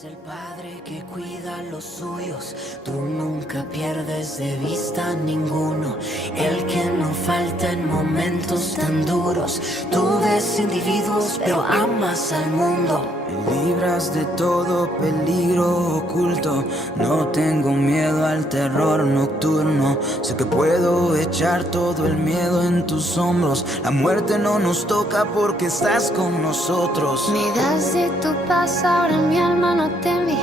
eres el padre que cuida a los suyos, tú nunca pierdes de vista a ninguno, el que no falta en momentos tan duros. Tú ves individuos pero amas al mundo. Me libras de todo peligro oculto, no tengo miedo al terror nocturno. Sé que puedo echar todo el miedo en tus hombros. La muerte no nos toca porque estás con nosotros. Me das de tu paz, ahora mi alma no teme.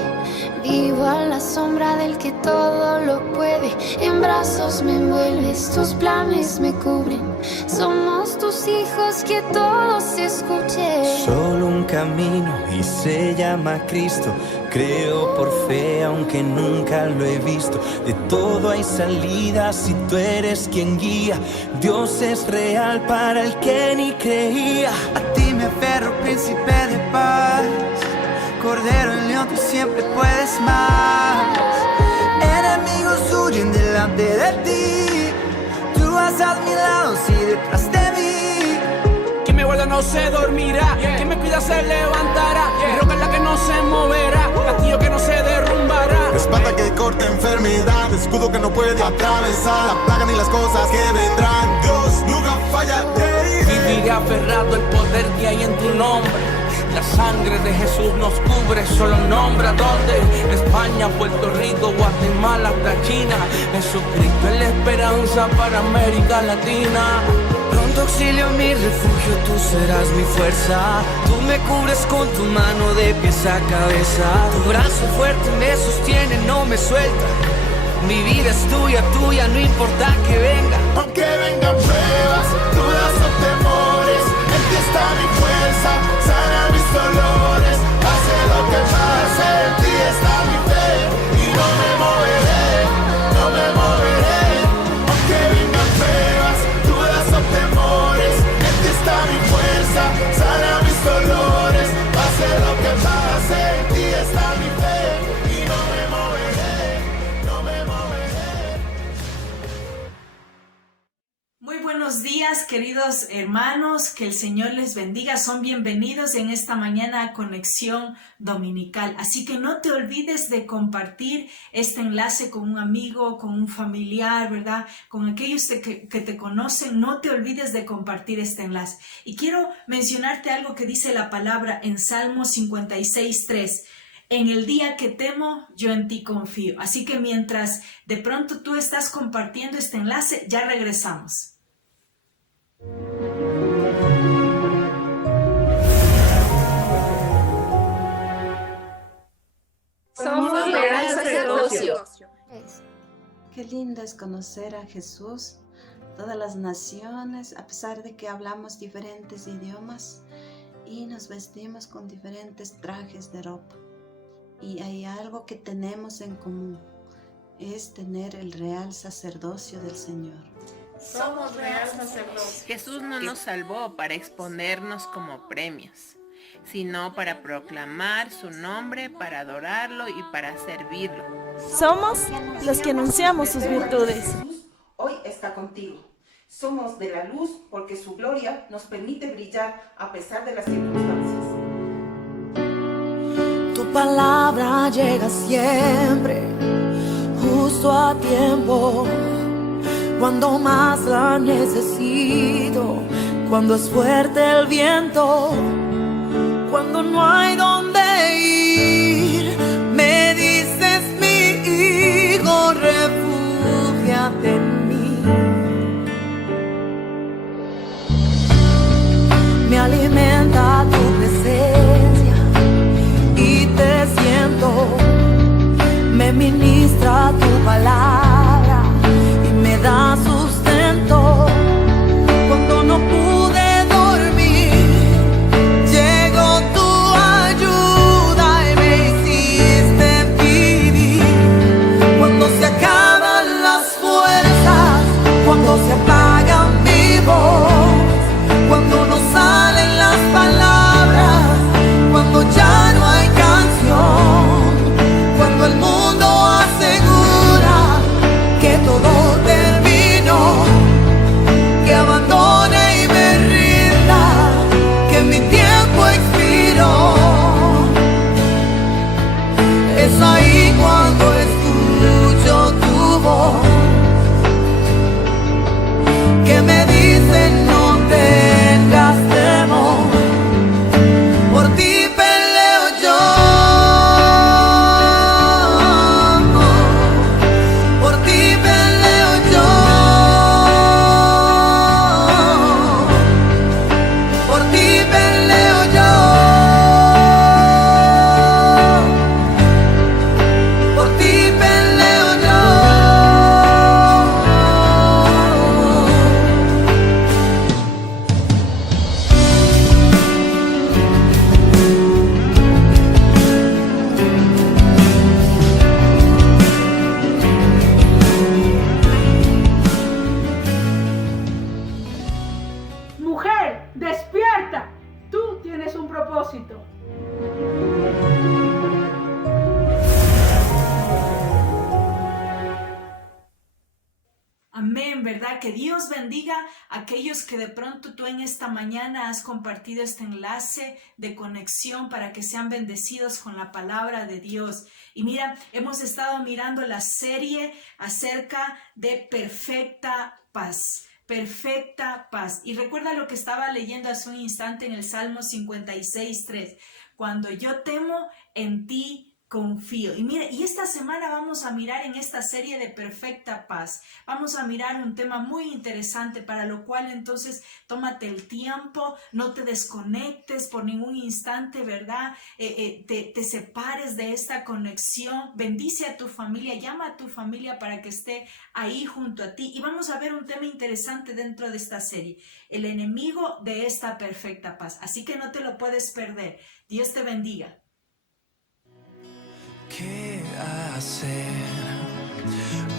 Vivo a la sombra del que todo lo puede. En brazos me envuelves, tus planes me cubren. Somos tus hijos, que todos se escuchen. Solo un camino y se llama Cristo. Creo por fe aunque nunca lo he visto. De todo hay salida si tú eres quien guía. Dios es real para el que ni creía. A ti me aferro, príncipe de paz. Cordero en león, tú siempre puedes más. Enemigos huyen delante de ti. Tú vas a mis lados y detrás de mí. Quien me guarda no se dormirá, quien me cuida se levantará. Mi roca es la que no se moverá, castillo que no se derrumbará. Espada que corta enfermedad, escudo que no puede atravesar la plaga ni las cosas que vendrán. Dios nunca falla. Viviré aferrado al poder que hay en tu nombre. La sangre de Jesús nos cubre, solo nombra dónde. España, Puerto Rico, Guatemala, hasta China. Jesucristo es la esperanza para América Latina. Pronto auxilio, mi refugio, tú serás mi fuerza. Tú me cubres con tu mano de pies a cabeza. Tu brazo fuerte me sostiene, no me suelta. Mi vida es tuya, tuya, no importa que venga. Aunque vengan pruebas, dudas o temores, en ti está mi fuerza, sana mis dolores. Pase lo que pase, en ti está mi fe y no me moveré, no me moveré. Aunque vengan pruebas, dudas o temores, en ti está mi fuerza, sana mis dolores. Pase lo que pase, en ti está mi fe y no me moveré, no me moveré. Muy buenos días, queridos hermanos, que el Señor les bendiga. Son bienvenidos en esta mañana a Conexión Dominical. Así que no te olvides de compartir este enlace con un amigo, con un familiar, ¿verdad? Con aquellos que te conocen, no te olvides de compartir este enlace. Y quiero mencionarte algo que dice la palabra en Salmo 56:3. En el día que temo, yo en ti confío. Así que mientras de pronto tú estás compartiendo este enlace, ya regresamos. Somos real sacerdocio. Qué lindo es conocer a Jesús, todas las naciones, a pesar de que hablamos diferentes idiomas y nos vestimos con diferentes trajes de ropa. Y hay algo que tenemos en común, es tener el real sacerdocio del Señor. Somos real sacerdocio. Jesús no nos salvó para exponernos como premios, sino para proclamar su nombre, para adorarlo y para servirlo. Somos los que anunciamos sus virtudes. Jesús hoy está contigo. Somos de la luz porque su gloria nos permite brillar a pesar de las circunstancias. Tu palabra llega siempre, justo a tiempo, cuando más la necesito, cuando es fuerte el viento, cuando no hay dónde ir. Me dices, mi hijo, refúgiate en mí. Me alimenta tu presencia y te siento, me ministra tu palabra y me da sustento. Cuando no pude dormir, llegó tu ayuda. ¿verdad? Que Dios bendiga a aquellos que de pronto tú en esta mañana has compartido este enlace de conexión para que sean bendecidos con la palabra de Dios. Y mira, hemos estado mirando la serie acerca de perfecta paz. Perfecta paz. Y recuerda lo que estaba leyendo hace un instante en el Salmo 56:3. Cuando yo temo, en ti confío. Y mira, y esta semana vamos a mirar en esta serie de perfecta paz. Vamos a mirar un tema muy interesante, para lo cual entonces tómate el tiempo, no te desconectes por ningún instante, ¿verdad? Te separes de esta conexión. Bendice a tu familia, llama a tu familia para que esté ahí junto a ti. Y vamos a ver un tema interesante dentro de esta serie, el enemigo de esta perfecta paz. Así que no te lo puedes perder. Dios te bendiga. ¿Qué hacer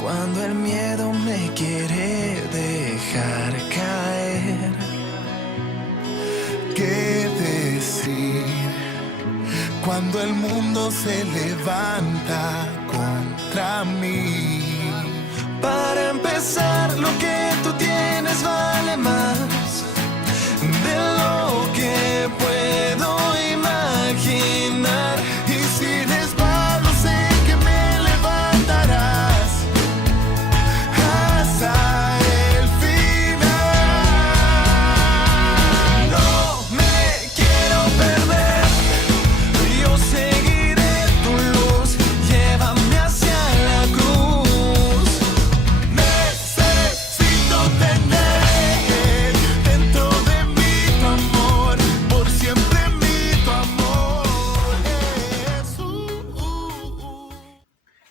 cuando el miedo me quiere dejar caer? ¿Qué decir cuando el mundo se levanta contra mí? Para empezar, lo que tú tienes vale más de lo que puedo imaginar. Y si resbalo, sé que me levantarás hasta el final. No me quiero perder, yo seguiré tu luz, llévame hacia la cruz. Necesito tener dentro de mí tu amor, por siempre mí tu amor, Jesús.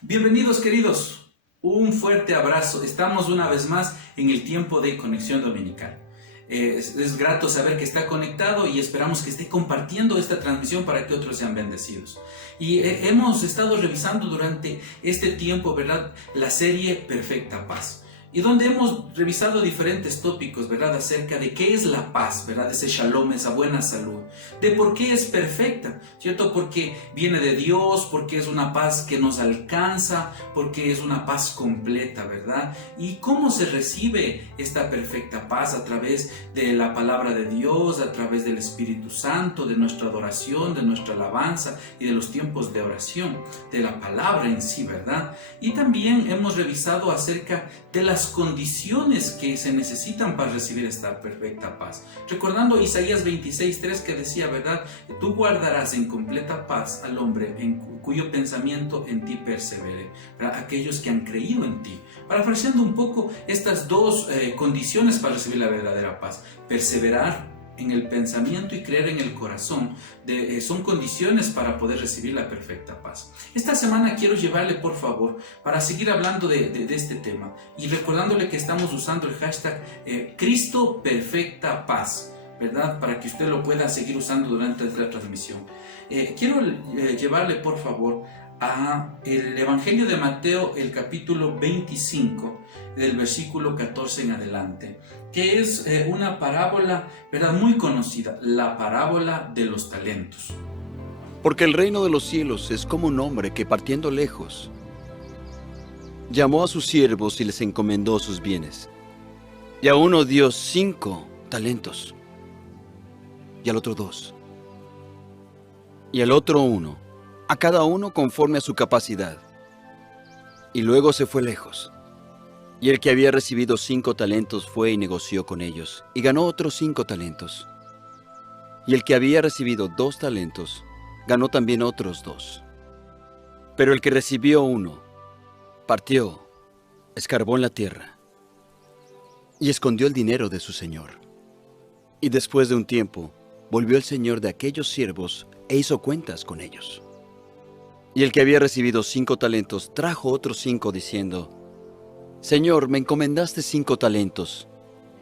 Bienvenidos, queridos, un fuerte abrazo. Estamos una vez más en el tiempo de conexión dominical. Es grato saber que está conectado y esperamos que esté compartiendo esta transmisión para que otros sean bendecidos. Y hemos estado revisando durante este tiempo, ¿verdad?, la serie Perfecta Paz, y donde hemos revisado diferentes tópicos, ¿verdad?, acerca de qué es la paz, ¿verdad?, ese shalom, esa buena salud, de por qué es perfecta, ¿cierto?, porque viene de Dios, porque es una paz que nos alcanza, porque es una paz completa, ¿verdad?, y cómo se recibe esta perfecta paz a través de la palabra de Dios, a través del Espíritu Santo, de nuestra adoración, de nuestra alabanza y de los tiempos de oración, de la palabra en sí, ¿verdad? Y también hemos revisado acerca de las condiciones que se necesitan para recibir esta perfecta paz, recordando Isaías 26:3, que decía, ¿verdad?, tú guardarás en completa paz al hombre cuyo pensamiento en ti persevere, ¿verdad?, aquellos que han creído en ti. Parafraseando un poco estas dos condiciones para recibir la verdadera paz: perseverar en el pensamiento y creer en el corazón, son condiciones para poder recibir la perfecta paz. Esta semana quiero llevarle, por favor, para seguir hablando de este tema, y recordándole que estamos usando el hashtag Cristo Perfecta Paz, ¿verdad?, para que usted lo pueda seguir usando durante esta transmisión. Quiero llevarle, por favor, a el Evangelio de Mateo, el capítulo 25, del versículo 14 en adelante, que es una parábola, ¿verdad?, muy conocida, la parábola de los talentos. Porque el reino de los cielos es como un hombre que, partiendo lejos, llamó a sus siervos y les encomendó sus bienes. Y a uno dio 5 talentos, y al otro 2, y al otro 1, a cada uno conforme a su capacidad. Y luego se fue lejos. Y el que había recibido 5 talentos fue y negoció con ellos, y ganó otros 5 talentos. Y el que había recibido 2 talentos, ganó también otros 2. Pero el que recibió 1, partió, escarbó en la tierra, y escondió el dinero de su señor. Y después de un tiempo, volvió el señor de aquellos siervos e hizo cuentas con ellos. Y el que había recibido 5 talentos trajo otros 5 diciendo: Señor, me encomendaste 5 talentos.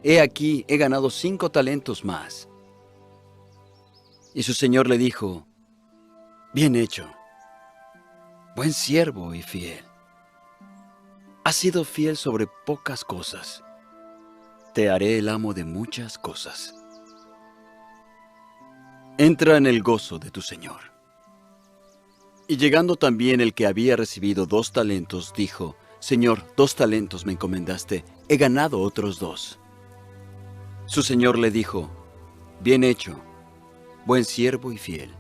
He aquí, he ganado 5 talentos más. Y su señor le dijo: Bien hecho, buen siervo y fiel. Has sido fiel sobre pocas cosas. Te haré el amo de muchas cosas. Entra en el gozo de tu señor. Y llegando también el que había recibido 2 talentos, dijo: Señor, 2 talentos me encomendaste, he ganado otros 2. Su señor le dijo, bien hecho, buen siervo y fiel.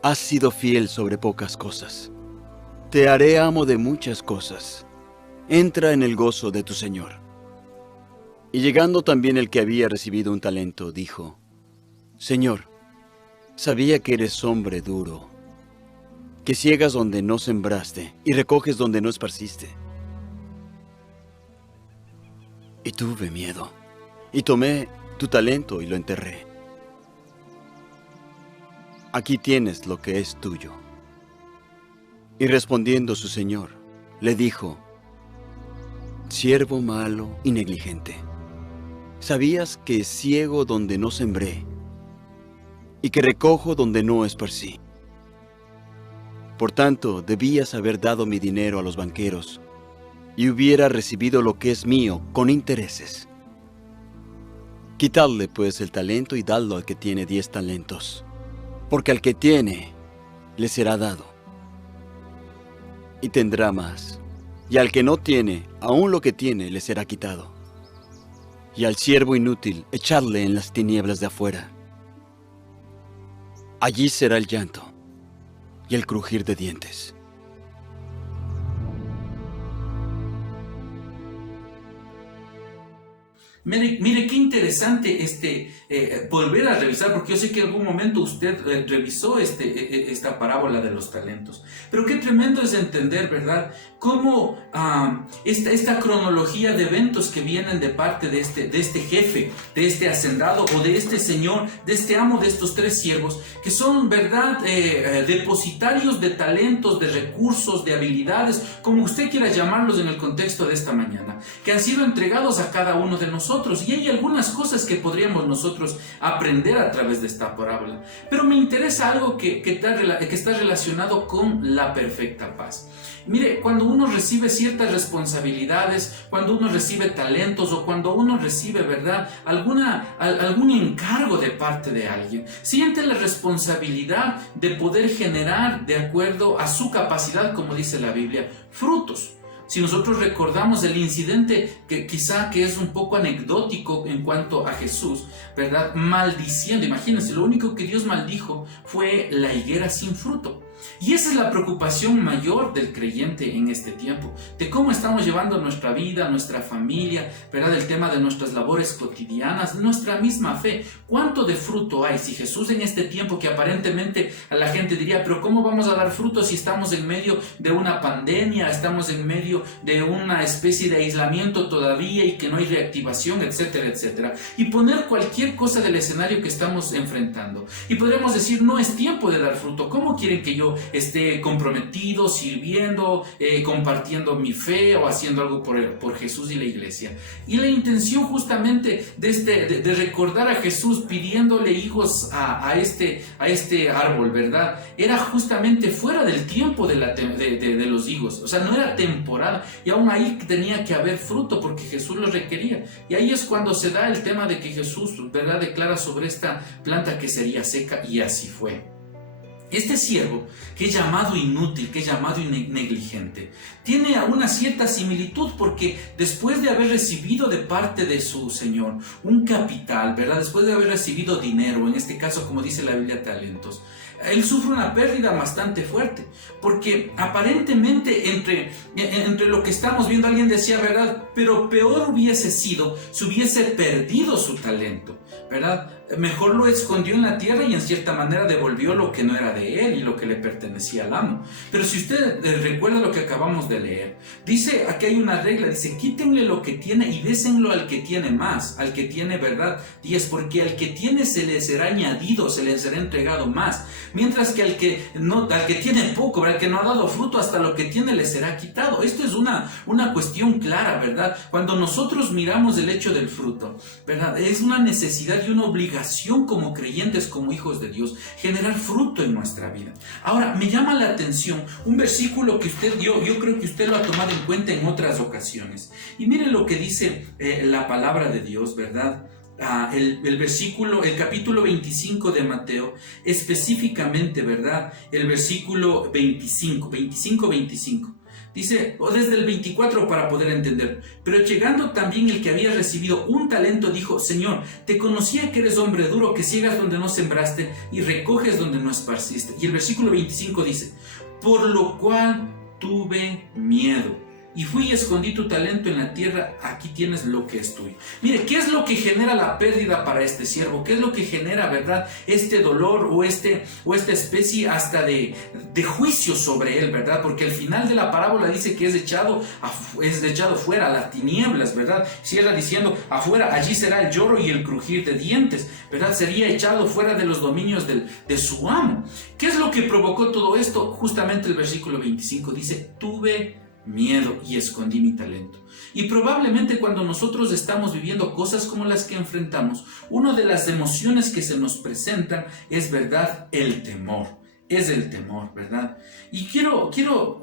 Has sido fiel sobre pocas cosas. Te haré amo de muchas cosas. Entra en el gozo de tu señor. Y llegando también el que había recibido un talento, dijo, Señor, sabía que eres hombre duro, que ciegas donde no sembraste y recoges donde no esparciste. Y tuve miedo, y tomé tu talento y lo enterré. Aquí tienes lo que es tuyo. Y respondiendo su señor, le dijo, siervo malo y negligente, sabías que ciego donde no sembré, y que recojo donde no esparcí. Por tanto, debías haber dado mi dinero a los banqueros, y hubiera recibido lo que es mío con intereses. Quitadle pues el talento y dadlo al que tiene 10 talentos, porque al que tiene, le será dado, y tendrá más, y al que no tiene, aún lo que tiene, le será quitado. Y al siervo inútil, echadle en las tinieblas de afuera. Allí será el llanto y el crujir de dientes. Mire qué interesante volver a revisar, porque yo sé que en algún momento usted revisó esta parábola de los talentos. Pero qué tremendo es entender, ¿verdad?, cómo esta cronología de eventos que vienen de parte de este jefe, de este hacendado o de este señor, de este amo de estos 3 siervos, que son, ¿verdad?, depositarios de talentos, de recursos, de habilidades, como usted quiera llamarlos en el contexto de esta mañana, que han sido entregados a cada uno de nosotros. Y hay algunas cosas que podríamos nosotros aprender a través de esta parábola. Pero me interesa algo que está relacionado con la perfecta paz. Mire, cuando uno recibe ciertas responsabilidades, cuando uno recibe talentos o cuando uno recibe, ¿verdad?, algún encargo de parte de alguien, siente la responsabilidad de poder generar, de acuerdo a su capacidad, como dice la Biblia, frutos. Si nosotros recordamos el incidente que quizá que es un poco anecdótico en cuanto a Jesús, ¿verdad?, maldiciendo, imagínense, lo único que Dios maldijo fue la higuera sin fruto. Y esa es la preocupación mayor del creyente en este tiempo, de cómo estamos llevando nuestra vida, nuestra familia, ¿verdad?, el tema de nuestras labores cotidianas, nuestra misma fe. ¿Cuánto de fruto hay? Si Jesús en este tiempo que aparentemente a la gente diría, pero ¿cómo vamos a dar fruto si estamos en medio de una pandemia, estamos en medio de una especie de aislamiento todavía y que no hay reactivación, etcétera, etcétera? Y poner cualquier cosa del escenario que estamos enfrentando. Y podríamos decir, no es tiempo de dar fruto. ¿Cómo quieren que yo esté comprometido, sirviendo, compartiendo mi fe o haciendo algo por Jesús y la iglesia? Y la intención justamente de recordar a Jesús pidiéndole higos a este árbol, ¿verdad?, era justamente fuera del tiempo de los higos. O sea, no era temporada, y aún ahí tenía que haber fruto porque Jesús lo requería. Y ahí es cuando se da el tema de que Jesús, ¿verdad?, declara sobre esta planta que sería seca, y así fue. Este siervo, que es llamado inútil, que es llamado negligente, tiene una cierta similitud, porque después de haber recibido de parte de su señor un capital, ¿verdad?, después de haber recibido dinero, en este caso, como dice la Biblia, talentos, él sufre una pérdida bastante fuerte, porque aparentemente entre lo que estamos viendo, alguien decía, ¿verdad?, pero peor hubiese sido si hubiese perdido su talento, ¿verdad? Mejor lo escondió en la tierra y en cierta manera devolvió lo que no era de él y lo que le pertenecía al amo. Pero si usted recuerda lo que acabamos de leer, dice, aquí hay una regla, dice, quítenle lo que tiene y désenlo al que tiene más, al que tiene, ¿verdad?, 10, porque al que tiene se le será añadido, se le será entregado más, mientras que al que tiene poco, ¿verdad?, que no ha dado fruto, hasta lo que tiene le será quitado. Esto es una cuestión clara, ¿verdad? Cuando nosotros miramos el hecho del fruto, ¿verdad?, es una necesidad y una obligación como creyentes, como hijos de Dios, generar fruto en nuestra vida. Ahora, me llama la atención un versículo que usted dio, yo creo que usted lo ha tomado en cuenta en otras ocasiones. Y miren lo que dice la palabra de Dios, ¿verdad? El capítulo 25 de Mateo, específicamente, ¿verdad?, el versículo 25. Dice, o desde el 24 para poder entender. Pero llegando también el que había recibido un talento, dijo, Señor, te conocía que eres hombre duro, que ciegas donde no sembraste y recoges donde no esparciste. Y el versículo 25 dice, por lo cual tuve miedo y fui y escondí tu talento en la tierra, aquí tienes lo que es tuyo. Mire, ¿qué es lo que genera la pérdida para este siervo? ¿Qué es lo que genera, verdad, este dolor o esta especie hasta de juicio sobre él, verdad? Porque al final de la parábola dice que es echado fuera a las tinieblas, verdad? Cierra diciendo, afuera, allí será el lloro y el crujir de dientes, verdad? Sería echado fuera de los dominios de su amo. ¿Qué es lo que provocó todo esto? Justamente el versículo 25 dice, tuve miedo y escondí mi talento. Y probablemente cuando nosotros estamos viviendo cosas como las que enfrentamos, una de las emociones que se nos presentan es, verdad, el temor. Es el temor, ¿verdad? Y quiero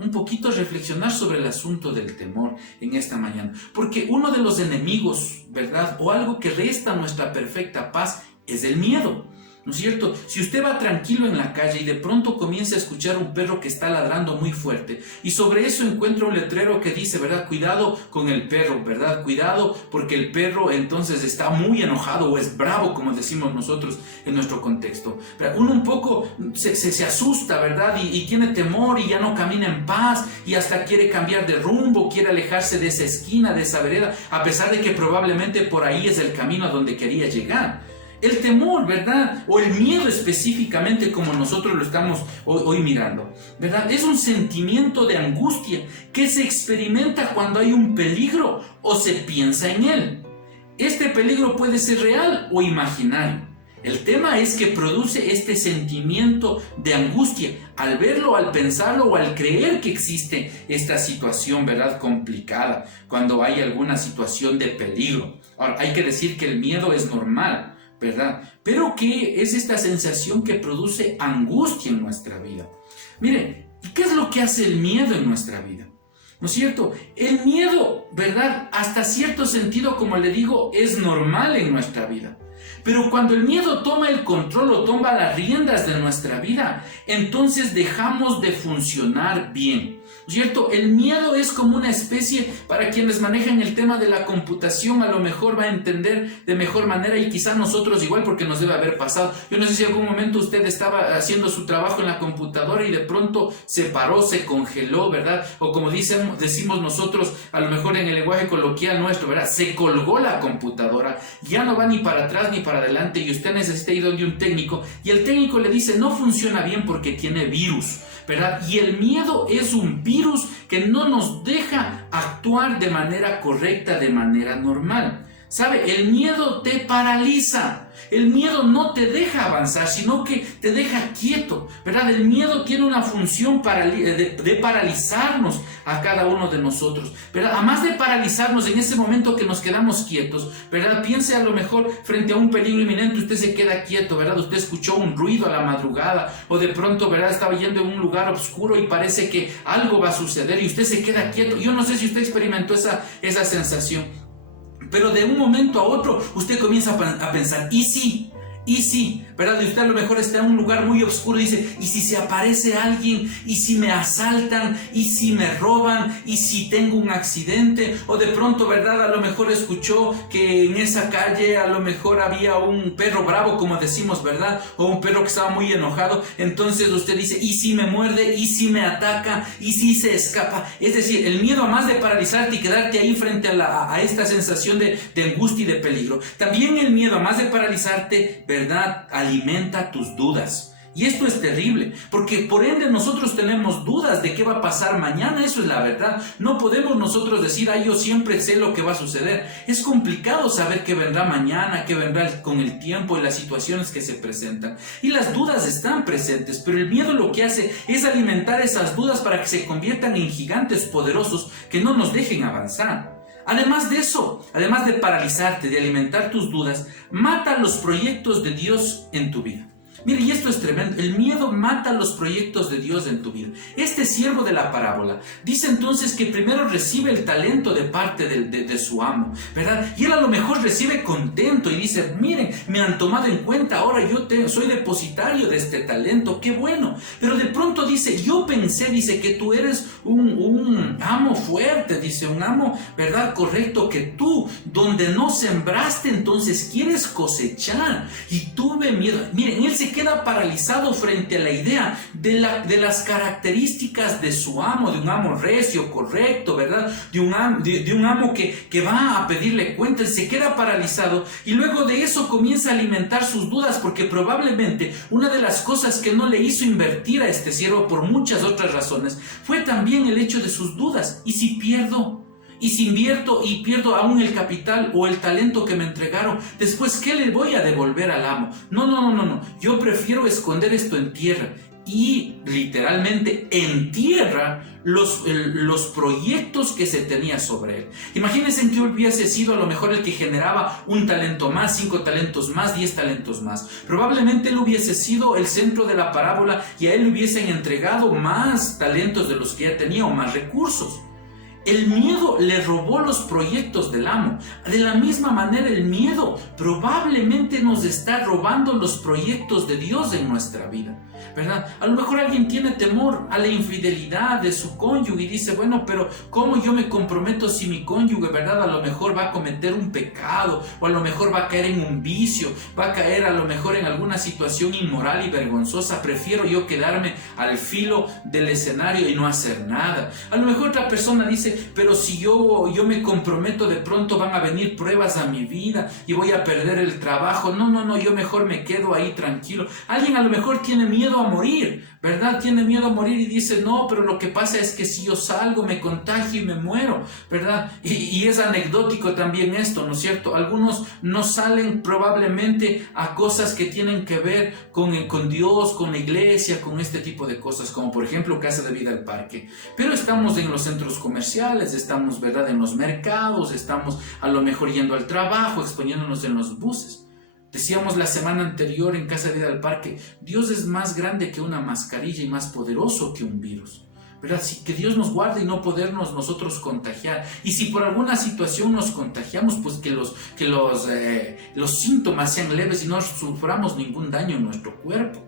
un poquito reflexionar sobre el asunto del temor en esta mañana, porque uno de los enemigos, ¿verdad? O algo que resta nuestra perfecta paz es el miedo. ¿No es cierto? Si usted va tranquilo en la calle y de pronto comienza a escuchar un perro que está ladrando muy fuerte y sobre eso encuentra un letrero que dice, ¿verdad? Cuidado con el perro, ¿verdad? Cuidado porque el perro entonces está muy enojado o es bravo, como decimos nosotros en nuestro contexto. Uno un poco se asusta, ¿verdad? Y tiene temor y ya no camina en paz y hasta quiere cambiar de rumbo, quiere alejarse de esa esquina, de esa vereda, a pesar de que probablemente por ahí es el camino a donde quería llegar. El temor, ¿verdad? O el miedo específicamente, como nosotros lo estamos hoy mirando, ¿verdad? Es un sentimiento de angustia que se experimenta cuando hay un peligro o se piensa en él. Este peligro puede ser real o imaginario. El tema es que produce este sentimiento de angustia al verlo, al pensarlo o al creer que existe esta situación, ¿verdad? Complicada, cuando hay alguna situación de peligro. Ahora, hay que decir que el miedo es normal, ¿verdad? Pero ¿qué es esta sensación que produce angustia en nuestra vida? Mire, ¿y qué es lo que hace el miedo en nuestra vida? ¿No es cierto? El miedo, ¿verdad? Hasta cierto sentido, como le digo, es normal en nuestra vida. Pero cuando el miedo toma el control o toma las riendas de nuestra vida, entonces dejamos de funcionar bien. ¿Cierto? El miedo es como una especie, para quienes manejan el tema de la computación, a lo mejor va a entender de mejor manera y quizá nosotros igual porque nos debe haber pasado. Yo no sé si en algún momento usted estaba haciendo su trabajo en la computadora y de pronto se paró, se congeló, ¿verdad? O como decimos nosotros, a lo mejor en el lenguaje coloquial nuestro, ¿verdad? Se colgó la computadora, ya no va ni para atrás ni para adelante y usted necesita ir donde un técnico y el técnico le dice no funciona bien porque tiene virus, ¿verdad? Y el miedo es un virus que no nos deja actuar de manera correcta, de manera normal. ¿Sabe? El miedo te paraliza. El miedo no te deja avanzar, sino que te deja quieto, ¿verdad? El miedo tiene una función de paralizarnos a cada uno de nosotros, ¿verdad? Además de paralizarnos en ese momento que nos quedamos quietos, ¿verdad? Piense a lo mejor frente a un peligro inminente, usted se queda quieto, ¿verdad? Usted escuchó un ruido a la madrugada o de pronto, ¿verdad? Estaba yendo en un lugar oscuro y parece que algo va a suceder y usted se queda quieto. Yo no sé si usted experimentó esa sensación. Pero de un momento a otro usted comienza a pensar, ¿y sí? ¿Verdad? Y usted a lo mejor está en un lugar muy oscuro y dice, ¿y si se aparece alguien? ¿Y si me asaltan? ¿Y si me roban? ¿Y si tengo un accidente? O de pronto, ¿verdad? A lo mejor escuchó que en esa calle a lo mejor había un perro bravo, como decimos, ¿verdad? O un perro que estaba muy enojado. Entonces usted dice, ¿y si me muerde? ¿Y si me ataca? ¿Y si se escapa? Es decir, el miedo, además de paralizarte y quedarte ahí frente a esta sensación de angustia y de peligro, también el miedo, además de paralizarte, ¿verdad? Alimenta tus dudas. Y esto es terrible, porque por ende nosotros tenemos dudas de qué va a pasar mañana. Eso es la verdad. No podemos nosotros decir, yo siempre sé lo que va a suceder. Es complicado saber qué vendrá mañana, qué vendrá con el tiempo y las situaciones que se presentan. Y las dudas están presentes, pero el miedo lo que hace es alimentar esas dudas para que se conviertan en gigantes poderosos que no nos dejen avanzar. Además de eso, además de paralizarte, de alimentar tus dudas, mata los proyectos de Dios en tu vida. Mire, y esto es tremendo. El miedo mata los proyectos de Dios en tu vida. Este siervo de la parábola dice entonces que primero recibe el talento de parte de su amo, ¿verdad? Y él a lo mejor recibe contento y dice, miren, me han tomado en cuenta, ahora yo soy depositario de este talento, qué bueno. Pero de pronto dice, yo pensé, dice, que tú eres un amo fuerte, dice, un amo, ¿verdad? Correcto, que tú, donde no sembraste, entonces quieres cosechar. Y tuve miedo. Miren, él se queda paralizado frente a la idea de las características de su amo, de un amo recio, correcto, ¿verdad? De un amo que va a pedirle cuentas. Se queda paralizado y luego de eso comienza a alimentar sus dudas, porque probablemente una de las cosas que no le hizo invertir a este siervo, por muchas otras razones, fue también el hecho de sus dudas. ¿Y si pierdo? Y si invierto y pierdo aún el capital o el talento que me entregaron, después, ¿qué le voy a devolver al amo? No. Yo prefiero esconder esto en tierra. Y literalmente entierra los proyectos que se tenía sobre él. Imagínense que hubiese sido a lo mejor el que generaba un talento más, 5 talentos más, 10 talentos más. Probablemente él hubiese sido el centro de la parábola y a él le hubiesen entregado más talentos de los que ya tenía o más recursos. El miedo le robó los proyectos del amo. De la misma manera, el miedo probablemente nos está robando los proyectos de Dios en nuestra vida, ¿verdad? A lo mejor alguien tiene temor a la infidelidad de su cónyuge y dice, bueno, pero ¿cómo yo me comprometo si mi cónyuge, ¿verdad? A lo mejor va a cometer un pecado, o a lo mejor va a caer en un vicio, va a caer a lo mejor en alguna situación inmoral y vergonzosa. Prefiero yo quedarme al filo del escenario y no hacer nada. A lo mejor otra persona dice, pero si yo me comprometo, de pronto van a venir pruebas a mi vida y voy a perder el trabajo. No, yo mejor me quedo ahí tranquilo. Alguien a lo mejor tiene miedo a morir, ¿verdad? Tiene miedo a morir y dice, no, pero lo que pasa es que si yo salgo me contagio y me muero, ¿verdad? Y es anecdótico también esto, ¿no es cierto? Algunos no salen probablemente a cosas que tienen que ver con Dios, con la iglesia, con este tipo de cosas, como por ejemplo Casa de Vida al Parque. Pero estamos en los centros comerciales, estamos, ¿verdad?, en los mercados, estamos a lo mejor yendo al trabajo, exponiéndonos en los buses. Decíamos la semana anterior en Casa de Vida al Parque, Dios es más grande que una mascarilla y más poderoso que un virus, ¿verdad? Que Dios nos guarde y no podernos nosotros contagiar. Y si por alguna situación nos contagiamos, pues que los síntomas sean leves y no suframos ningún daño en nuestro cuerpo.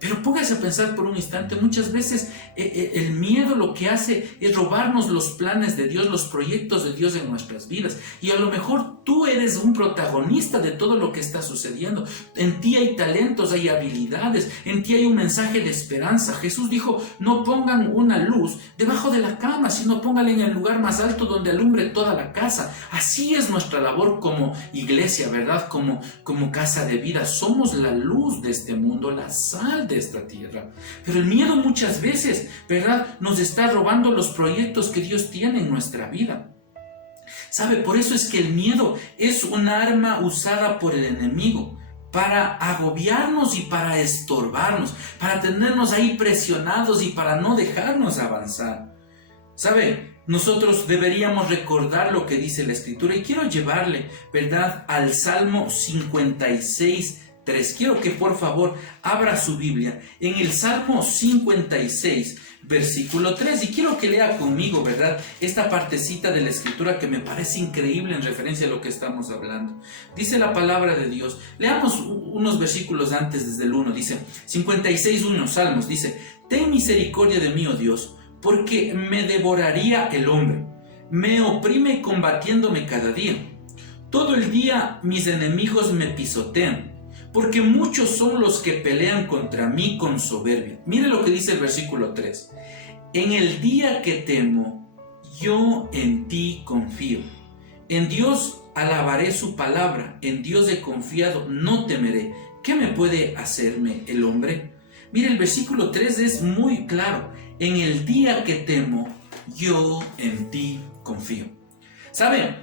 Pero póngase a pensar por un instante, muchas veces el miedo lo que hace es robarnos los planes de Dios, los proyectos de Dios en nuestras vidas. Y a lo mejor tú eres un protagonista de todo lo que está sucediendo. En ti hay talentos, hay habilidades, en ti hay un mensaje de esperanza. Jesús dijo, no pongan una luz debajo de la cama, sino pónganla en el lugar más alto donde alumbre toda la casa. Así es nuestra labor como iglesia, ¿verdad? Como Casa de Vida. Somos la luz de este mundo, la sal de esta tierra. Pero el miedo muchas veces, ¿verdad?, nos está robando los proyectos que Dios tiene en nuestra vida. ¿Sabe? Por eso es que el miedo es un arma usada por el enemigo para agobiarnos y para estorbarnos, para tenernos ahí presionados y para no dejarnos avanzar. ¿Sabe? Nosotros deberíamos recordar lo que dice la Escritura y quiero llevarle, ¿verdad?, al Salmo 56:3. Quiero que por favor abra su Biblia en el Salmo 56, versículo 3, y quiero que lea conmigo, ¿verdad?, esta partecita de la Escritura que me parece increíble en referencia a lo que estamos hablando. Dice la palabra de Dios. Leamos unos versículos antes, desde el 1. Dice 56:1, Salmos, dice: ten misericordia de mí, oh Dios, porque me devoraría el hombre, me oprime combatiéndome cada día. Todo el día mis enemigos me pisotean, porque muchos son los que pelean contra mí con soberbia. Mire lo que dice el versículo 3. En el día que temo, yo en ti confío. En Dios alabaré su palabra, en Dios he confiado, no temeré. ¿Qué me puede hacerme el hombre? Mire, el versículo 3 es muy claro. En el día que temo, yo en ti confío. ¿Sabe?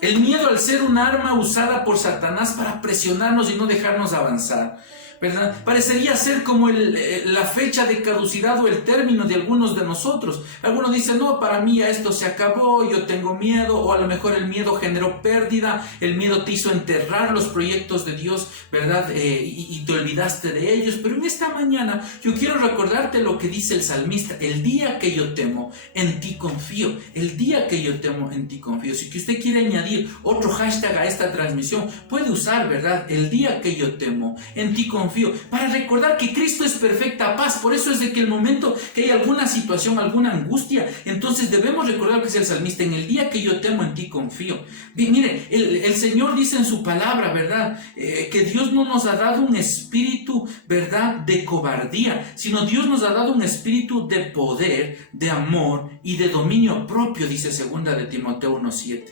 El miedo, al ser un arma usada por Satanás para presionarnos y no dejarnos avanzar, ¿verdad? Parecería ser como la fecha de caducidad o el término de algunos de nosotros. Algunos dicen, no, para mí ya esto se acabó, yo tengo miedo, o a lo mejor el miedo generó pérdida, el miedo te hizo enterrar los proyectos de Dios, ¿verdad? Y te olvidaste de ellos. Pero en esta mañana yo quiero recordarte lo que dice el salmista: el día que yo temo, en ti confío. El día que yo temo, en ti confío. Si que usted quiere añadir otro hashtag a esta transmisión, puede usar, ¿verdad? El día que yo temo, en ti confío, para recordar que Cristo es perfecta paz. Por eso es de que el momento que hay alguna situación, alguna angustia, entonces debemos recordar lo que dice el salmista: en el día que yo temo, en ti confío. Bien, mire, el Señor dice en su palabra, ¿verdad? Que Dios no nos ha dado un espíritu, ¿verdad?, de cobardía, sino Dios nos ha dado un espíritu de poder, de amor y de dominio propio, dice 2 de Timoteo 1:7.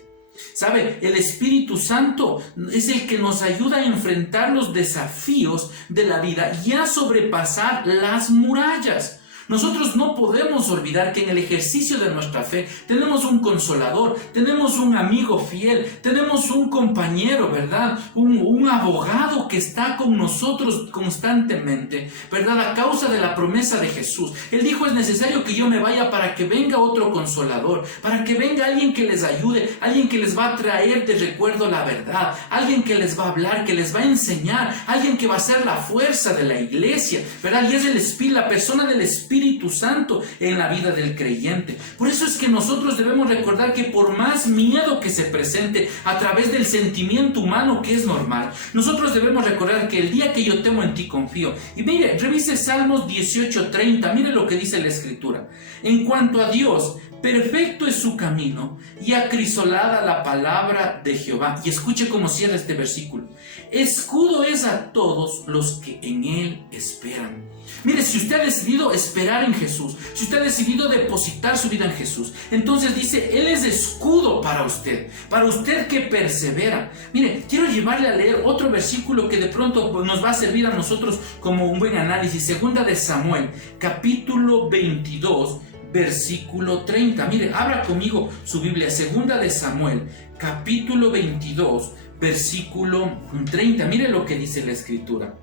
¿Sabe? El Espíritu Santo es el que nos ayuda a enfrentar los desafíos de la vida y a sobrepasar las murallas. Nosotros no podemos olvidar que en el ejercicio de nuestra fe tenemos un consolador, tenemos un amigo fiel, tenemos un compañero, ¿verdad? Un abogado que está con nosotros constantemente, ¿verdad? A causa de la promesa de Jesús. Él dijo: es necesario que yo me vaya para que venga otro consolador, para que venga alguien que les ayude, alguien que les va a traer de recuerdo la verdad, alguien que les va a hablar, que les va a enseñar, alguien que va a ser la fuerza de la iglesia, ¿verdad? Y es el Espíritu, la persona del Espíritu Santo en la vida del creyente. Por eso es que nosotros debemos recordar que por más miedo que se presente a través del sentimiento humano, que es normal, nosotros debemos recordar que el día que yo temo, en ti confío. Y mire, revise Salmos 18:30, mire lo que dice la Escritura: en cuanto a Dios, perfecto es su camino y acrisolada la palabra de Jehová. Y escuche cómo cierra este versículo: escudo es a todos los que en él esperan. Mire, si usted ha decidido esperar en Jesús, si usted ha decidido depositar su vida en Jesús, entonces dice, Él es escudo para usted que persevera. Mire, quiero llevarle a leer otro versículo que de pronto nos va a servir a nosotros como un buen análisis. 2 de Samuel, capítulo 22, versículo 30. Mire, abra conmigo su Biblia. 2 de Samuel, capítulo 22, versículo 30. Mire lo que dice la Escritura.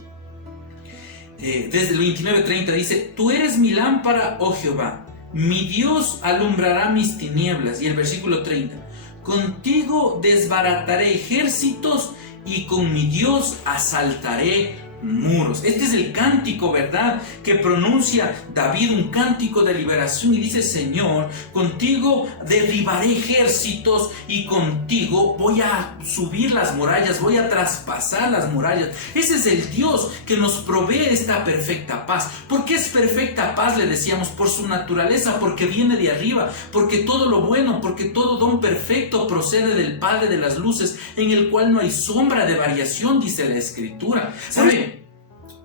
Desde el 29:30 dice: tú eres mi lámpara, oh Jehová, mi Dios alumbrará mis tinieblas. Y el versículo 30: contigo desbarataré ejércitos y con mi Dios asaltaré muros. Este es el cántico, ¿verdad?, que pronuncia David, un cántico de liberación, y dice: Señor, contigo derribaré ejércitos y contigo voy a subir las murallas, voy a traspasar las murallas. Ese es el Dios que nos provee esta perfecta paz. ¿Por qué es perfecta paz? Le decíamos, por su naturaleza, porque viene de arriba, porque todo lo bueno, porque todo don perfecto procede del Padre de las luces, en el cual no hay sombra de variación, dice la Escritura. ¿Sabe?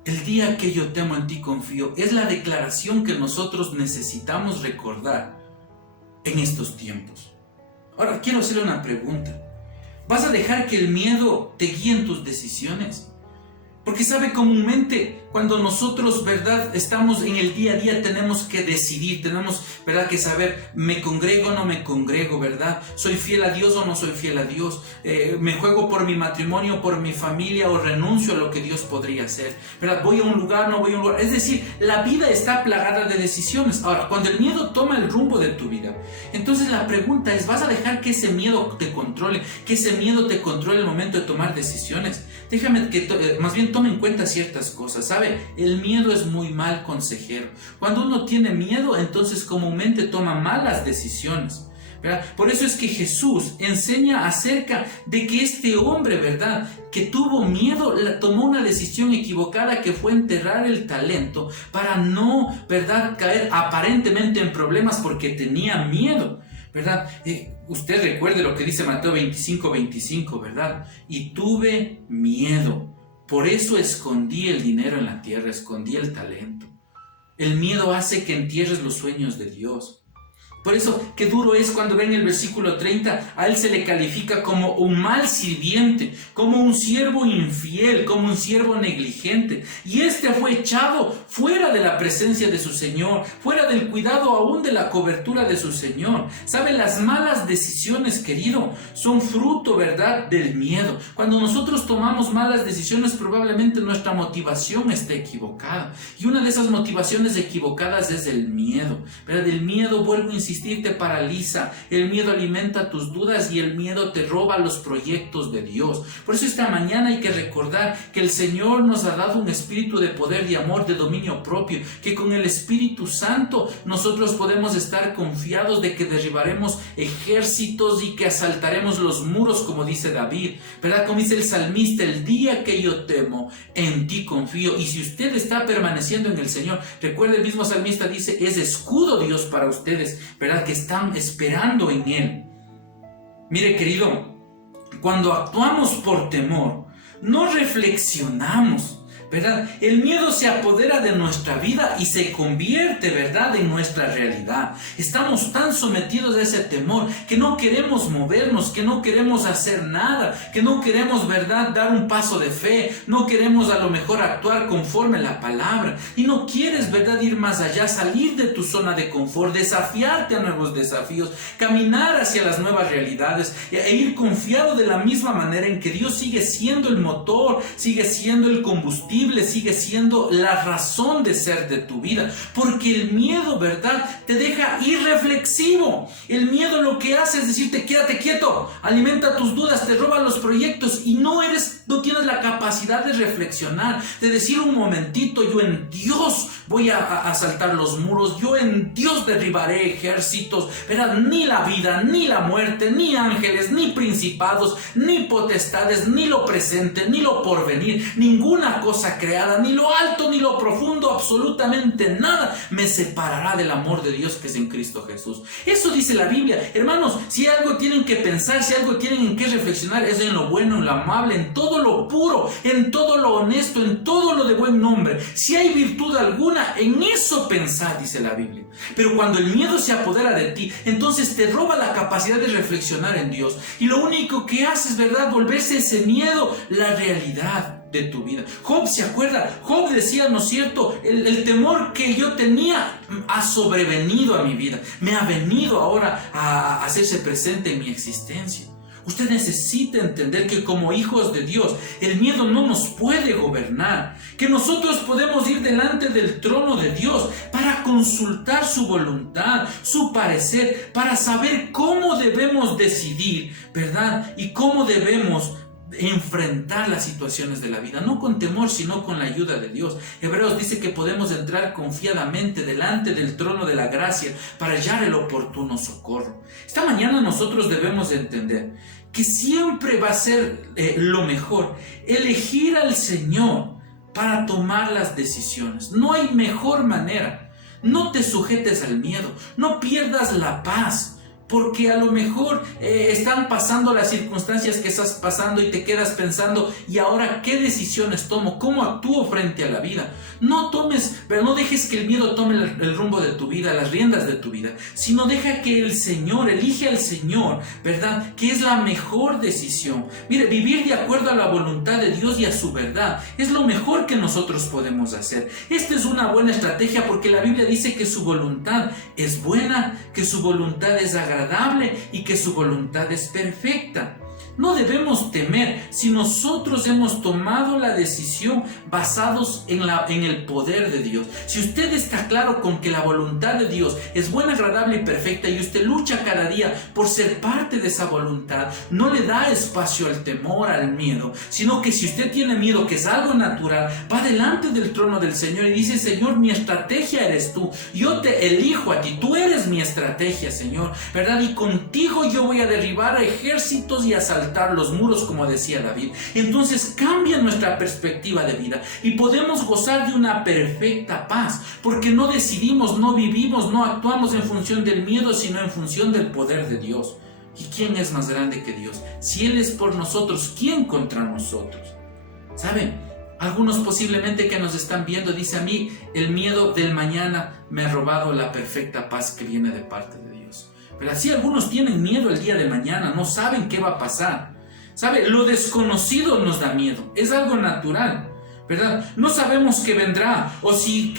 El día que yo temo, en ti confío, es la declaración que nosotros necesitamos recordar en estos tiempos. Ahora, quiero hacerle una pregunta. ¿Vas a dejar que el miedo te guíe en tus decisiones? Porque sabe, comúnmente cuando nosotros, ¿verdad?, estamos en el día a día, tenemos que decidir, tenemos, ¿verdad?, que saber, ¿me congrego o no me congrego, verdad? ¿Soy fiel a Dios o no soy fiel a Dios? ¿Me juego por mi matrimonio, por mi familia, o renuncio a lo que Dios podría hacer? ¿Verdad? ¿Voy a un lugar, no voy a un lugar? Es decir, la vida está plagada de decisiones. Ahora, cuando el miedo toma el rumbo de tu vida, entonces la pregunta es, ¿vas a dejar que ese miedo te controle? Que ese miedo te controle el momento de tomar decisiones. Déjame que más bien tome en cuenta ciertas cosas, ¿sabes? El miedo es muy mal consejero. Cuando uno tiene miedo, entonces comúnmente toma malas decisiones, ¿verdad? Por eso es que Jesús enseña acerca de que este hombre, ¿verdad?, que tuvo miedo, tomó una decisión equivocada, que fue enterrar el talento para no, ¿verdad?, caer aparentemente en problemas porque tenía miedo, ¿verdad? Usted recuerde lo que dice Mateo 25:25, ¿verdad? Y tuve miedo. Por eso escondí el dinero en la tierra, escondí el talento. El miedo hace que entierres los sueños de Dios. Por eso, qué duro es cuando ven el versículo 30, a él se le califica como un mal sirviente, como un siervo infiel, como un siervo negligente. Y este fue echado fuera de la presencia de su Señor, fuera del cuidado aún de la cobertura de su Señor. ¿Sabe? Las malas decisiones, querido, son fruto, ¿verdad?, del miedo. Cuando nosotros tomamos malas decisiones, probablemente nuestra motivación esté equivocada. Y una de esas motivaciones equivocadas es el miedo, ¿verdad? El miedo, vuelvo a insistir, te paraliza, el miedo alimenta tus dudas y el miedo te roba los proyectos de Dios. Por eso esta mañana hay que recordar que el Señor nos ha dado un espíritu de poder, y amor, de dominio propio, que con el Espíritu Santo nosotros podemos estar confiados de que derribaremos ejércitos y que asaltaremos los muros, como dice David, ¿verdad? Como dice el salmista, el día que yo temo, en ti confío. Y si usted está permaneciendo en el Señor, recuerde, el mismo salmista dice, es escudo Dios para ustedes, ¿verdad?, que están esperando en Él. Mire, querido, cuando actuamos por temor, no reflexionamos, ¿verdad? El miedo se apodera de nuestra vida y se convierte, ¿verdad?, en nuestra realidad. Estamos tan sometidos a ese temor que no queremos movernos, que no queremos hacer nada, que no queremos, ¿verdad?, dar un paso de fe, no queremos a lo mejor actuar conforme a la palabra, y no quieres, ¿verdad?, ir más allá, salir de tu zona de confort, desafiarte a nuevos desafíos, caminar hacia las nuevas realidades e ir confiado de la misma manera en que Dios sigue siendo el motor, sigue siendo el combustible, sigue siendo la razón de ser de tu vida, porque el miedo, ¿verdad?, te deja irreflexivo. El miedo lo que hace es decirte, quédate quieto, alimenta tus dudas, te roba los proyectos y no tienes la capacidad de reflexionar, de decir un momentito, yo en Dios voy a asaltar los muros, yo en Dios derribaré ejércitos, ¿verdad? Ni la vida, ni la muerte, ni ángeles, ni principados, ni potestades, ni lo presente, ni lo porvenir, ninguna cosa creada, ni lo alto, ni lo profundo, absolutamente nada me separará del amor de Dios que es en Cristo Jesús. Eso dice la Biblia. Hermanos, si algo tienen que pensar, si algo tienen en qué reflexionar, es en lo bueno, en lo amable, en todo lo puro, en todo lo honesto, en todo lo de buen nombre. Si hay virtud alguna, en eso pensad, dice la Biblia. Pero cuando el miedo se apodera de ti, entonces te roba la capacidad de reflexionar en Dios, y lo único que haces, ¿verdad?, volverse ese miedo la realidad de tu vida. Job se acuerda, Job decía, ¿no es cierto?, el temor que yo tenía ha sobrevenido a mi vida, me ha venido ahora a hacerse presente en mi existencia. Usted necesita entender que como hijos de Dios, el miedo no nos puede gobernar, que nosotros podemos ir delante del trono de Dios para consultar su voluntad, su parecer, para saber cómo debemos decidir, ¿verdad?, y cómo debemos enfrentar las situaciones de la vida, no con temor, sino con la ayuda de Dios. Hebreos dice que podemos entrar confiadamente delante del trono de la gracia para hallar el oportuno socorro. Esta mañana nosotros debemos entender que siempre va a ser lo mejor elegir al Señor para tomar las decisiones. No hay mejor manera. No te sujetes al miedo, no pierdas la paz, porque a lo mejor están pasando las circunstancias que estás pasando y te quedas pensando, ¿y ahora qué decisiones tomo? ¿Cómo actúo frente a la vida? No tomes, pero no dejes que el miedo tome el rumbo de tu vida, las riendas de tu vida, sino deja que el Señor, elige al Señor, ¿verdad?, que es la mejor decisión. Mire, vivir de acuerdo a la voluntad de Dios y a su verdad es lo mejor que nosotros podemos hacer. Esta es una buena estrategia porque la Biblia dice que su voluntad es buena, que su voluntad es agradable y que su voluntad es perfecta. No debemos temer si nosotros hemos tomado la decisión basados en el poder de Dios. Si usted está claro con que la voluntad de Dios es buena, agradable y perfecta, y usted lucha cada día por ser parte de esa voluntad, no le da espacio al temor, al miedo, sino que si usted tiene miedo, que es algo natural, va delante del trono del Señor y dice, Señor, mi estrategia eres tú, yo te elijo a ti, tú eres mi estrategia, Señor, ¿verdad? Y contigo yo voy a derribar a ejércitos y asaltar los muros, como decía David. Entonces cambia nuestra perspectiva de vida y podemos gozar de una perfecta paz, porque no decidimos, no vivimos, no actuamos en función del miedo, sino en función del poder de Dios. ¿Y quién es más grande que Dios? Si Él es por nosotros, ¿quién contra nosotros? ¿Saben? Algunos posiblemente que nos están viendo dicen, a mí el miedo del mañana me ha robado la perfecta paz que viene de parte de Dios. Pero así algunos tienen miedo el día de mañana, no saben qué va a pasar. ¿Sabe? Lo desconocido nos da miedo, es algo natural, ¿verdad? No sabemos qué vendrá o si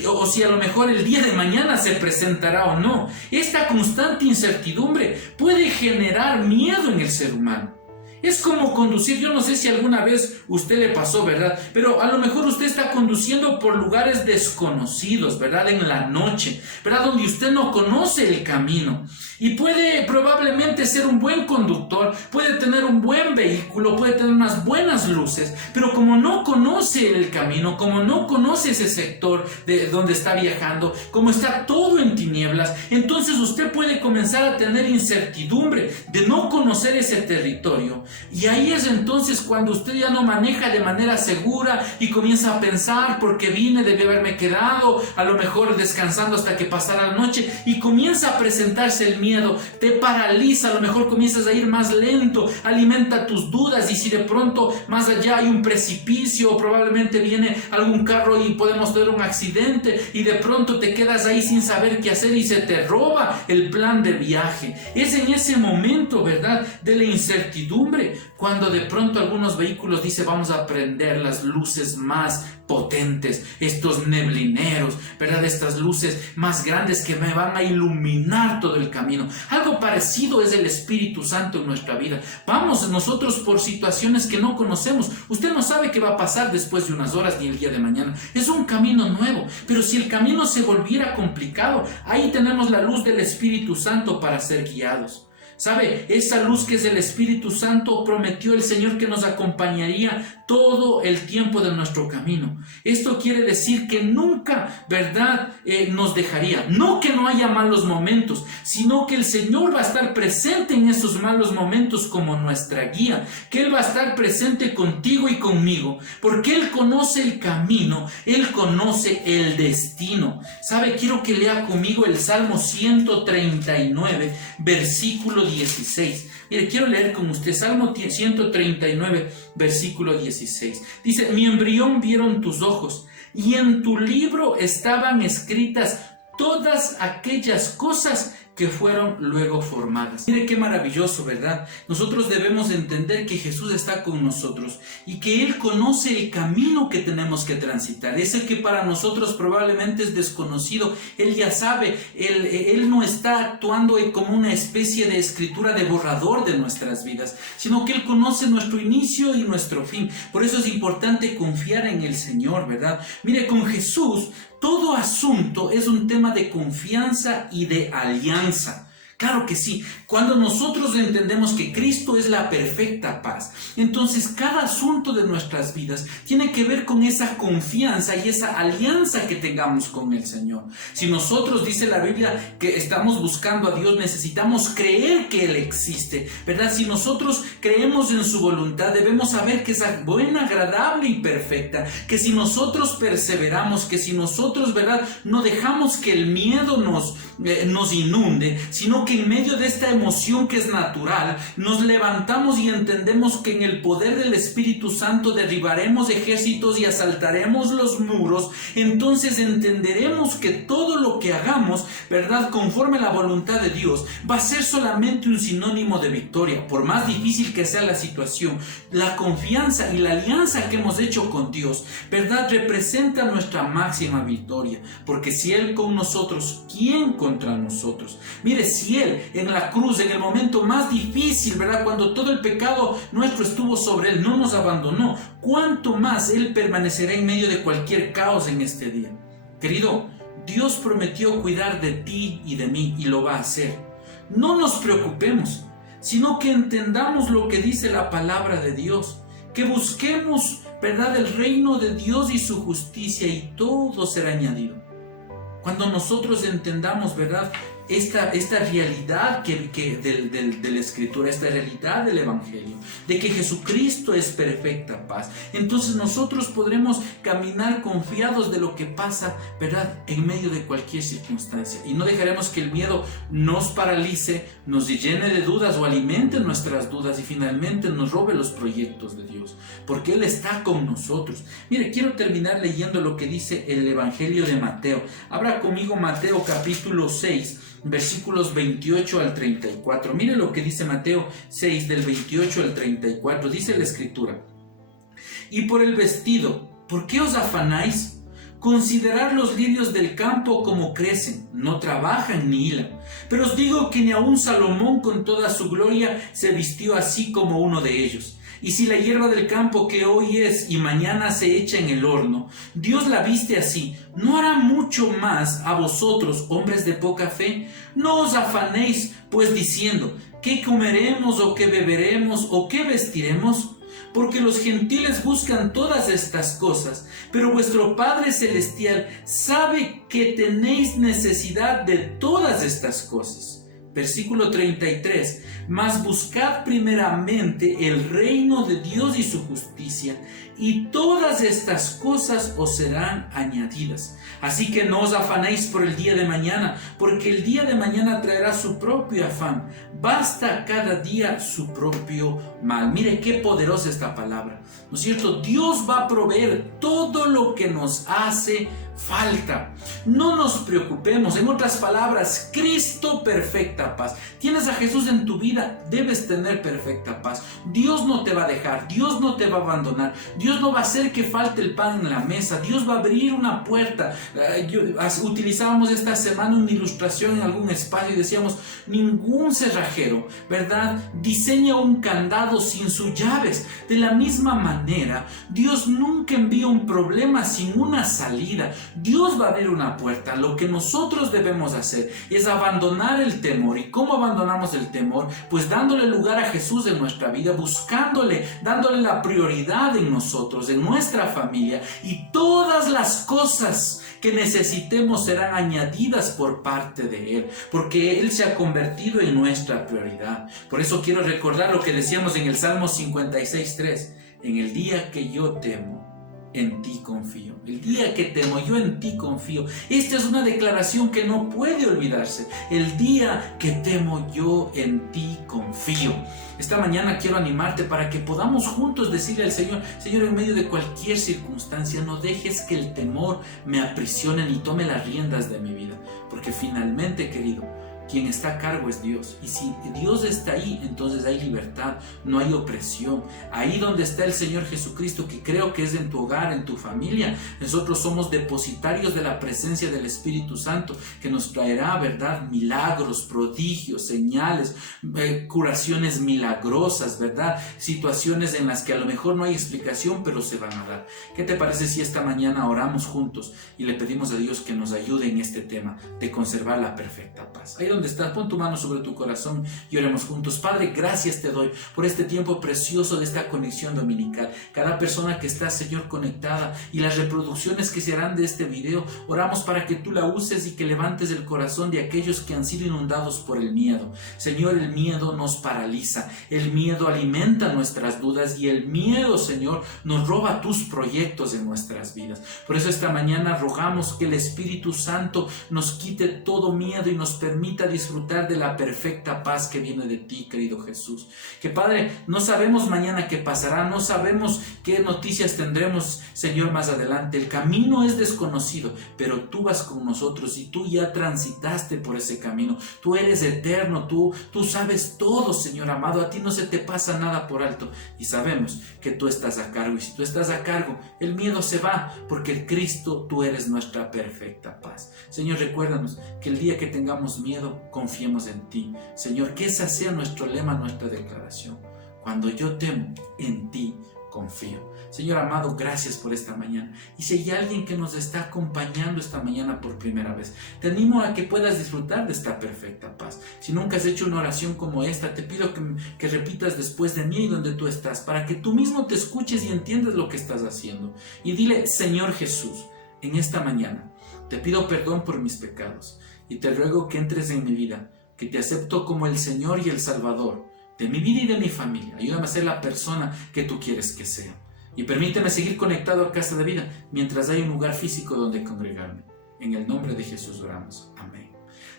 a lo mejor el día de mañana se presentará o no. Esta constante incertidumbre puede generar miedo en el ser humano. Es como conducir, yo no sé si alguna vez usted le pasó, ¿verdad? Pero a lo mejor usted está conduciendo por lugares desconocidos, ¿verdad? En la noche, ¿verdad? Donde usted no conoce el camino. Y puede probablemente ser un buen conductor, puede tener un buen vehículo, puede tener unas buenas luces, pero como no conoce el camino, como no conoce ese sector de donde está viajando, como está todo en tinieblas, entonces usted puede comenzar a tener incertidumbre de no conocer ese territorio. Y ahí es entonces cuando usted ya no maneja de manera segura y comienza a pensar: ¿por qué vine? Debí haberme quedado, a lo mejor descansando hasta que pasara la noche, y comienza a presentarse el miedo. Te paraliza, a lo mejor comienzas a ir más lento, alimenta tus dudas, y si de pronto más allá hay un precipicio o probablemente viene algún carro y podemos tener un accidente, y de pronto te quedas ahí sin saber qué hacer y se te roba el plan de viaje. Es en ese momento, ¿verdad?, de la incertidumbre, cuando de pronto algunos vehículos dicen: vamos a prender las luces más potentes, estos neblineros, ¿verdad? Estas luces más grandes que me van a iluminar todo el camino. Algo parecido es el Espíritu Santo en nuestra vida. Vamos nosotros por situaciones que no conocemos. Usted no sabe qué va a pasar después de unas horas ni el día de mañana. Es un camino nuevo, pero si el camino se volviera complicado, ahí tenemos la luz del Espíritu Santo para ser guiados. ¿Sabe? Esa luz que es el Espíritu Santo, prometió el Señor que nos acompañaría todo el tiempo de nuestro camino. Esto quiere decir que nunca, ¿verdad?, nos dejaría. No que no haya malos momentos, sino que el Señor va a estar presente en esos malos momentos como nuestra guía, que Él va a estar presente contigo y conmigo, porque Él conoce el camino, Él conoce el destino. ¿Sabe? Quiero que lea conmigo el Salmo 139, versículo 16. Mire, quiero leer con usted Salmo 139, versículo 16. Dice: mi embrión vieron tus ojos, y en tu libro estaban escritas todas aquellas cosas que fueron luego formadas. Mire qué maravilloso, ¿verdad? Nosotros debemos entender que Jesús está con nosotros y que Él conoce el camino que tenemos que transitar. Ese que para nosotros probablemente es desconocido, Él ya sabe. Él no está actuando como una especie de escritura de borrador de nuestras vidas, sino que Él conoce nuestro inicio y nuestro fin. Por eso es importante confiar en el Señor, ¿verdad? Mire, con Jesús todo asunto es un tema de confianza y de alianza. Claro que sí. Cuando nosotros entendemos que Cristo es la perfecta paz, entonces cada asunto de nuestras vidas tiene que ver con esa confianza y esa alianza que tengamos con el Señor. Si nosotros, dice la Biblia, que estamos buscando a Dios, necesitamos creer que Él existe, ¿verdad? Si nosotros creemos en su voluntad, debemos saber que es buena, agradable y perfecta, que si nosotros perseveramos, que si nosotros, ¿verdad?, no dejamos que el miedo nos inunde, sino que en medio de esta emoción que es natural, nos levantamos y entendemos que en el poder del Espíritu Santo derribaremos ejércitos y asaltaremos los muros. Entonces entenderemos que todo lo que hagamos, ¿verdad?, conforme a la voluntad de Dios, va a ser solamente un sinónimo de victoria. Por más difícil que sea la situación, la confianza y la alianza que hemos hecho con Dios, ¿verdad?, representa nuestra máxima victoria. Porque si Él con nosotros, ¿quién contra nosotros? Mire, si Él en la cruz, en el momento más difícil, ¿verdad?, cuando todo el pecado nuestro estuvo sobre Él, no nos abandonó, ¿cuánto más Él permanecerá en medio de cualquier caos en este día? Querido, Dios prometió cuidar de ti y de mí, y lo va a hacer. No nos preocupemos, sino que entendamos lo que dice la palabra de Dios, que busquemos, ¿verdad?, el reino de Dios y su justicia, y todo será añadido. Cuando nosotros entendamos, ¿verdad?, esta realidad de la Escritura, esta realidad del Evangelio, de que Jesucristo es perfecta paz, entonces nosotros podremos caminar confiados de lo que pasa, ¿verdad?, en medio de cualquier circunstancia, y no dejaremos que el miedo nos paralice, nos llene de dudas o alimente nuestras dudas y finalmente nos robe los proyectos de Dios, porque Él está con nosotros. Mire, quiero terminar leyendo lo que dice el Evangelio de Mateo. Abra conmigo Mateo capítulo 6, versículos 28 al 34. Mire lo que dice Mateo 6, del 28 al 34. Dice la Escritura: y por el vestido, ¿por qué os afanáis? Considerad los lirios del campo como crecen, no trabajan ni hilan. Pero os digo que ni aun Salomón con toda su gloria se vistió así como uno de ellos. Y si la hierba del campo que hoy es y mañana se echa en el horno, Dios la viste así, ¿no hará mucho más a vosotros, hombres de poca fe? No os afanéis, pues diciendo, ¿qué comeremos o qué beberemos o qué vestiremos? Porque los gentiles buscan todas estas cosas, pero vuestro Padre Celestial sabe que tenéis necesidad de todas estas cosas. Versículo 33. Mas buscad primeramente el reino de Dios y su justicia, y todas estas cosas os serán añadidas. Así que no os afanéis por el día de mañana, porque el día de mañana traerá su propio afán. Basta cada día su propio mal. Mire qué poderosa esta palabra, ¿no es cierto? Dios va a proveer todo lo que nos hace falta. No nos preocupemos. En otras palabras, Cristo, perfecta paz. Tienes a Jesús en tu vida, debes tener perfecta paz. Dios no te va a dejar, Dios no te va a abandonar, Dios no va a hacer que falte el pan en la mesa, Dios va a abrir una puerta. Utilizábamos esta semana una ilustración en algún espacio y decíamos, ningún cerrajero, ¿verdad?, diseña un candado sin sus llaves. De la misma manera, Dios nunca envía un problema sin una salida. Dios va a abrir una puerta. Lo que nosotros debemos hacer es abandonar el temor. ¿Y cómo abandonamos el temor? Pues dándole lugar a Jesús en nuestra vida, buscándole, dándole la prioridad en nosotros, en nuestra familia, y todas las cosas que necesitemos serán añadidas por parte de Él, porque Él se ha convertido en nuestra prioridad. Por eso quiero recordar lo que decíamos en el Salmo 56:3: en el día que yo temo, en ti confío. El día que temo, yo en ti confío. Esta es una declaración que no puede olvidarse. El día que temo, yo en ti confío. Esta mañana quiero animarte para que podamos juntos decirle al Señor: Señor, en medio de cualquier circunstancia, no dejes que el temor me aprisione ni tome las riendas de mi vida. Porque finalmente, querido, quien está a cargo es Dios. Y si Dios está ahí, entonces hay libertad, no hay opresión. Ahí donde está el Señor Jesucristo, que creo que es en tu hogar, en tu familia, nosotros somos depositarios de la presencia del Espíritu Santo, que nos traerá, ¿verdad?, milagros, prodigios, señales, curaciones milagrosas, ¿verdad?, situaciones en las que a lo mejor no hay explicación, pero se van a dar. ¿Qué te parece si esta mañana oramos juntos y le pedimos a Dios que nos ayude en este tema de conservar la perfecta paz? Ahí donde estás, pon tu mano sobre tu corazón y oremos juntos. Padre, gracias te doy por este tiempo precioso de esta conexión dominical. Cada persona que está, Señor, conectada, y las reproducciones que se harán de este video, oramos para que tú la uses y que levantes el corazón de aquellos que han sido inundados por el miedo. Señor, el miedo nos paraliza, el miedo alimenta nuestras dudas, y el miedo, Señor, nos roba tus proyectos en nuestras vidas. Por eso esta mañana rogamos que el Espíritu Santo nos quite todo miedo y nos permita disfrutar de la perfecta paz que viene de ti, querido Jesús. Que, Padre, no sabemos mañana qué pasará, no sabemos qué noticias tendremos, Señor, más adelante. El camino es desconocido, pero tú vas con nosotros y tú ya transitaste por ese camino. Tú eres eterno, tú sabes todo, Señor amado. A ti no se te pasa nada por alto, y sabemos que tú estás a cargo. Y si tú estás a cargo, el miedo se va, porque en Cristo tú eres nuestra perfecta paz. Señor, recuérdanos que el día que tengamos miedo, confiemos en ti. Señor, que esa sea nuestro lema, nuestra declaración: cuando yo temo, en ti confío. Señor amado, gracias por esta mañana. Y si hay alguien que nos está acompañando esta mañana por primera vez, te animo a que puedas disfrutar de esta perfecta paz. Si nunca has hecho una oración como esta, te pido que repitas después de mí y donde tú estás, para que tú mismo te escuches y entiendas lo que estás haciendo. Y dile: Señor Jesús, en esta mañana te pido perdón por mis pecados y te ruego que entres en mi vida, que te acepto como el Señor y el Salvador de mi vida y de mi familia. Ayúdame a ser la persona que tú quieres que sea. Y permíteme seguir conectado a Casa de Vida mientras hay un lugar físico donde congregarme. En el nombre de Jesús oramos. Amén.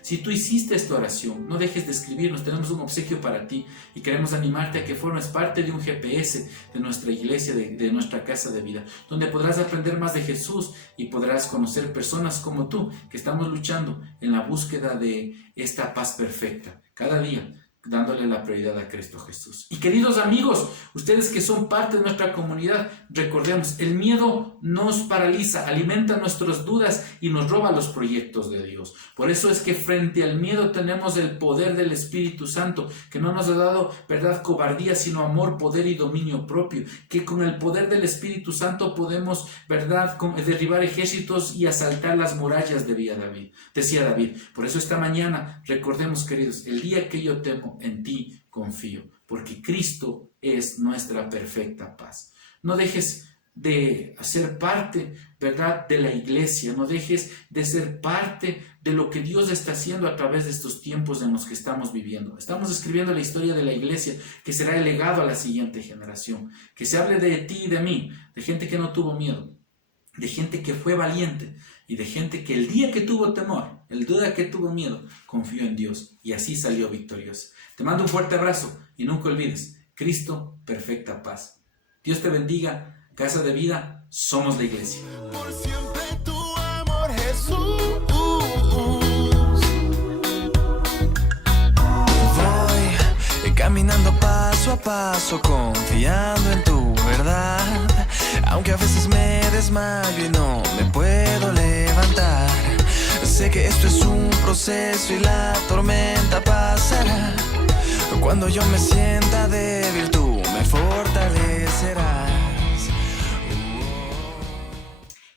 Si tú hiciste esta oración, no dejes de escribirnos, tenemos un obsequio para ti y queremos animarte a que formes parte de un GPS de nuestra iglesia, de nuestra casa de vida, donde podrás aprender más de Jesús y podrás conocer personas como tú que estamos luchando en la búsqueda de esta paz perfecta, cada día dándole la prioridad a Cristo Jesús. Y queridos amigos, ustedes que son parte de nuestra comunidad, recordemos, el miedo nos paraliza, alimenta nuestras dudas y nos roba los proyectos de Dios. Por eso es que frente al miedo tenemos el poder del Espíritu Santo, que no nos ha dado, verdad, cobardía, sino amor, poder y dominio propio, que con el poder del Espíritu Santo podemos, verdad, derribar ejércitos y asaltar las murallas, decía David. Por eso esta mañana, recordemos, queridos, el día que yo temo, en ti confío, porque Cristo es nuestra perfecta paz. No dejes de ser parte, ¿verdad?, de la iglesia. No dejes de ser parte de lo que Dios está haciendo a través de estos tiempos en los que estamos viviendo. Estamos escribiendo la historia de la iglesia, que será el legado a la siguiente generación. Que se hable de ti y de mí, de gente que no tuvo miedo, de gente que fue valiente y de gente que el día que tuvo temor, el día que tuvo miedo, confió en Dios y así salió victoriosa. Te mando un fuerte abrazo y nunca olvides, Cristo, perfecta paz. Dios te bendiga, Casa de Vida, somos la iglesia. Por siempre tu amor, Jesús. Voy caminando paso a paso, confiando en tu verdad. Aunque a veces me desmayo y no me puedo levantar, sé que esto es un proceso y la tormenta pasará. Cuando yo me sienta débil, tú me fortalecerás.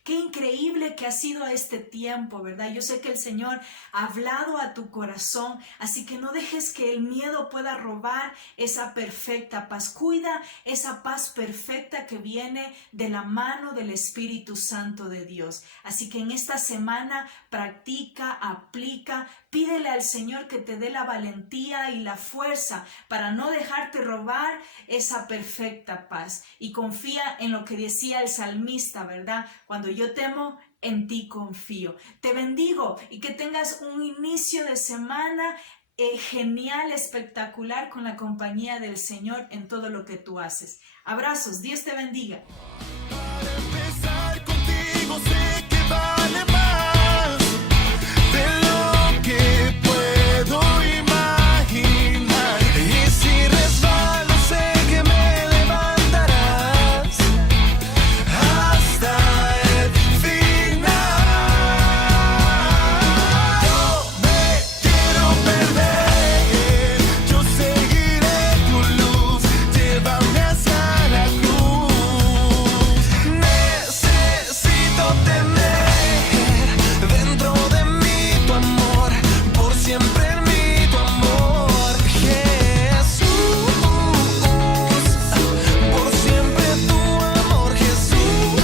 Qué increíble que ha sido este tiempo, ¿verdad? Yo sé que el Señor ha hablado a tu corazón, así que no dejes que el miedo pueda robar esa perfecta paz. Cuida esa paz perfecta que viene de la mano del Espíritu Santo de Dios. Así que en esta semana practica, aplica, pídele al Señor que te dé la valentía y la fuerza para no dejarte robar esa perfecta paz. Y confía en lo que decía el salmista, ¿verdad? Cuando yo temo, en ti confío. Te bendigo y que tengas un inicio de semana genial, espectacular con la compañía del Señor en todo lo que tú haces. Abrazos, Dios te bendiga. Para empezar contigo sé que vale más de lo que puedo imaginar. Y si resbalo sé que me levantarás hasta el final. No me quiero perder, yo seguiré tu luz, llévame hacia la cruz. Necesito tener dentro de mí tu amor, por siempre en mí tu amor, Jesús. Por siempre tu amor, Jesús.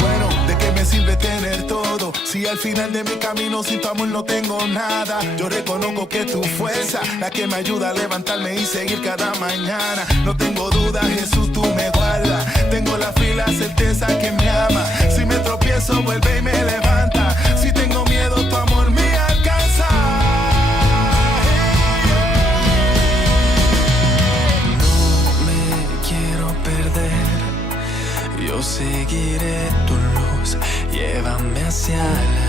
Bueno, ¿de qué me sirve tener todo si al final de mi camino sin tu amor no tengo nada? Yo reconozco que tu fuerza, la que me ayuda a levantarme y seguir cada mañana. No tengo duda, Jesús, tú me guardas. Tengo la fe y la certeza que me ama. Si me tropiezo, vuelve y me levanta. Si tengo miedo, tu amor me alcanza. No me quiero perder, yo seguiré tu luz, llévame hacia la